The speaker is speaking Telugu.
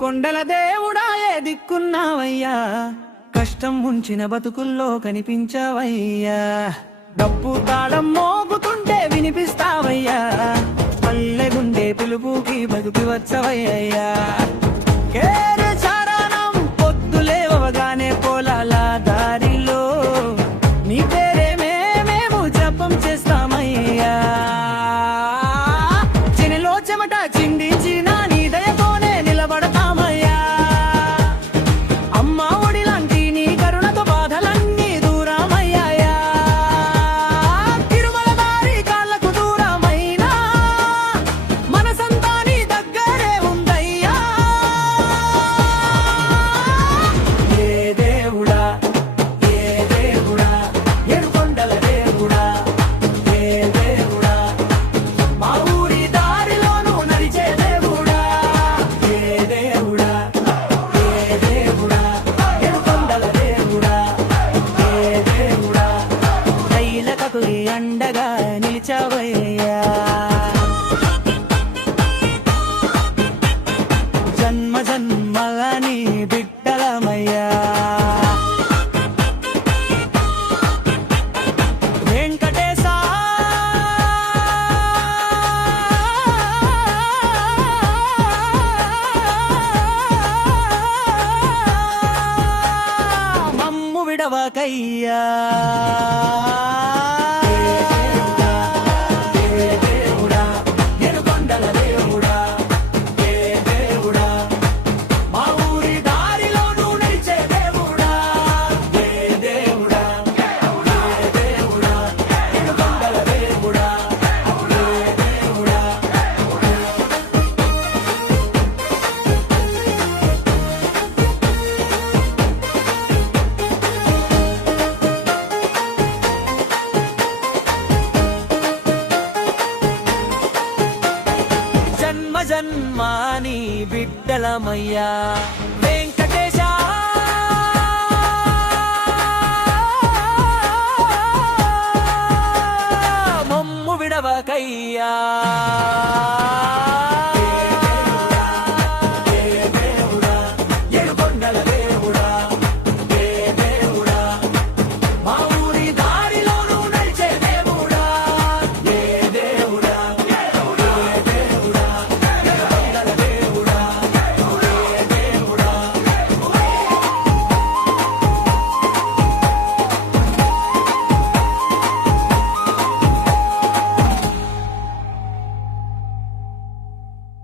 కొండల దేవుడా ఏ దిక్కున్నావయ్యా, కష్టం ముంచిన బతుకుల్లో కనిపించావయ్యా. డప్పు తాళం మోగుతుంటే వినిపిస్తావయ్యా, పల్లె గుండె పిలుపుకి బతుకి వచ్చవయ్యా. కేరే చారానం పొద్దులేవగానే పొలాల దారిలో నీ పేరే మేము జపం చేస్తామయ్యా. చెనలో చెమట చిందించిన నీ దయతోనే నిలబడతామయ్యా. అమ్మ ఒడి లాంటి నీ కరుణతో బాధలన్నీ దూరమయ్యాయా. తిరుమల దారి కాళ్ళకు దూరమైనా మనసంతా నీ దగ్గరే ఉందయ్యా. ఏ దేవుడా ఏ దేవుడా ఏడుకొండల దేవుడా, ఏ దేవుడా మా ఊరి దారిలోనూ నడిచే దేవుడా, ఏ దేవుడా ఏ దేవుడా ఏడుకొండల దేవుడా, ఏ దేవుడా కైలకకు అండగా నిలిచావయ్యా. జన్మ జన్మల నీ బిడ్డలమయ్యా. వెంకటేశా మమ్ము విడవకయ్యా. దేవుడా ఏడుకొండల దేవుడా, ఏ దేవుడా మా ఊరి దారిలోనూ నడిచే దేవుడా, ఏ దేవుడా ఏ దేవుడా ఏడుకొండల దేవుడా, ఏ దేవుడా. జన్మ జన్మాని బిడ్డలమయ్యా. వెంకటేశ మమ్ము విడవకయ్యా.